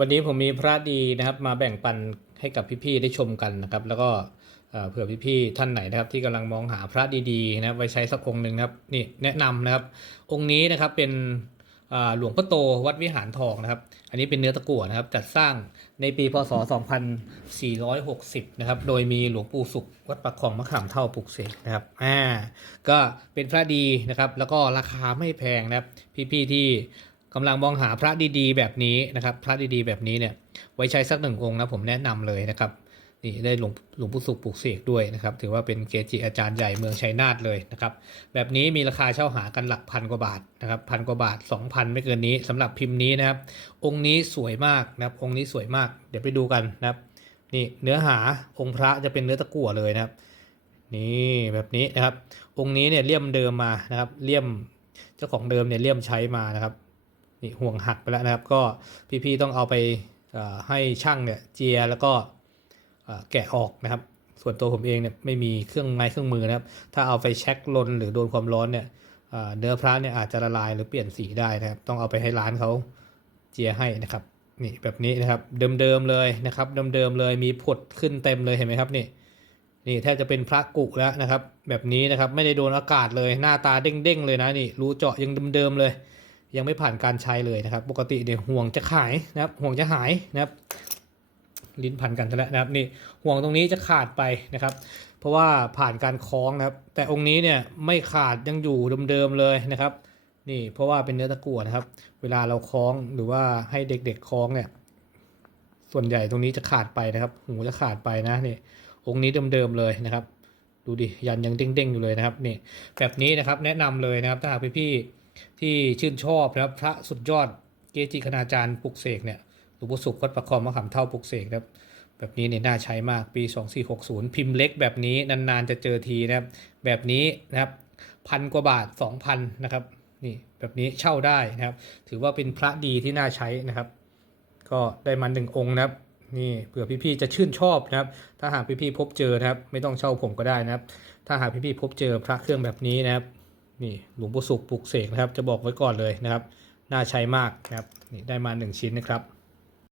วันนี้ผมมีพระดีนะครับมาแบ่งปันให้กับพี่ๆได้ชมกันนะครับ แล้วก็เผื่อพี่ๆท่านไหนนะครับที่กำลังมองหาพระดีๆนะครับไว้ใช้สักองค์หนึ่งนะครับนี่แนะนำนะครับ องค์นี้นะครับเป็นหลวงพ่อโตวัดวิหารทองนะครับ อันนี้เป็นเนื้อตะกั่วนะครับ จัดสร้างในปีพศ 2460 นะครับ โดยมีหลวงปู่สุขวัดปักคลองมะขามเท่าปลุกเสกนะครับ อ่า ก็เป็นพระดีนะครับ แล้วก็ราคาไม่แพงนะครับ พี่ๆที่ กำลังมองหาพระดีๆ แบบนี้นะครับ พระดีๆ แบบนี้เนี่ยไว้ใช้สักหนึ่งองค์นะผมแนะนำเลยนะครับนี่ได้หลวงหลวงปู่สุขปลูกเสกด้วยนะครับ ถือว่าเป็นเกจิอาจารย์ใหญ่เมืองชัยนาทเลยนะครับ แบบนี้มีราคาเช่าหากันหลักพันกว่าบาทนะครับพันกว่าบาท 2,000 ไม่เกินนี้สำหรับพิมพ์นี้นะครับ องค์นี้สวยมากนะครับ องค์นี้สวยมาก เดี๋ยวไปดูกันนะครับนี่เนื้อหาองค์พระจะเป็นเนื้อตะกั่วเลยนะครับ นี่แบบนี้นะครับ องค์นี้เนี่ยเลี่ยมเดิมมานะครับ เลี่ยมเจ้าของเดิมเนี่ยเลี่ยมใช้มานะครับ นี่ห่วงหักไปแล้วนะครับ ก็พี่ๆต้องเอาไปให้ช่างเนี่ยเจียแล้วก็แกะออกนะครับ ส่วนตัวผมเองเนี่ยไม่มีเครื่องไม้เครื่องมือนะครับ ถ้าเอาไปเช็คลนหรือโดนความร้อนเนี่ยเอ่อเนื้อพระเนี่ยอาจจะละลายหรือเปลี่ยนสีได้นะครับ ต้องเอาไปให้ร้านเขาเจียให้นะครับนี่แบบนี้นะครับเดิมๆเลยนะครับเดิมๆเลยมีผดขึ้นเต็มเลยเห็นไหมครับนี่นี่แทบจะเป็นพระกุแล้วนะครับ แบบนี้นะครับไม่ได้โดนอากาศเลยหน้าตาเด้งๆเลยนะนี่รูเจาะยังเดิมๆเลย ยังไม่ผ่านการใช้เลยนะครับ ปกติเนี่ยวห่วงจะขายนะครับ ห่วงจะหายนะครับ ลิ้นพันกันซะแล้วนะครับนี่ห่วงตรงนี้จะขาดไปนะครับ เพราะว่าผ่านการคล้องนะครับ แต่องค์นี้เนี่ยไม่ขาดยังอยู่เดิมๆเลยนะครับ นี่เพราะว่าเป็นเนื้อตะกั่วนะครับ เวลาเราคล้องหรือว่าให้เด็กๆคล้องเนี่ยส่วนใหญ่ตรงนี้จะขาดไปนะครับ หูจะขาดไปนะนี่องค์นี้เดิมๆเลยนะครับ ดูดิยันยังเด้งๆอยู่เลยนะครับนี่แบบนี้นะครับแนะนำเลยนะครับถ้าหากพี่ๆ ที่ชื่นชอบนะครับพระสุดยอดเกจิคณาจารย์ปลุกเสกเนี่ยหลวงปู่สุขวัดประคอมมะขามเท่าปลุกเสกนะครับแบบนี้เนี่ยน่าใช้มากปี 2460 พิมพ์เล็กแบบนี้นานๆจะเจอทีนะครับแบบนี้นะครับพันกว่าบาท 2,000นะครับนี่แบบนี้เช่าได้นะครับ ถือว่าเป็นพระดีที่น่าใช้นะครับ ก็ได้มาหนึ่งองค์นะครับนี่เผื่อพี่ๆจะชื่นชอบนะครับ ถ้าหากพี่ๆพบเจอนะครับ ไม่ต้องเช่าผมก็ได้นะครับ ถ้าหากพี่ๆพบเจอพระเครื่องแบบนี้นะครับ นี่หลวงปู่สุขปลุกเสกนะครับ จะบอกไว้ก่อนเลยนะครับ น่าใช้มากนะครับนี่ได้มาหนึ่งชิ้นนะครับ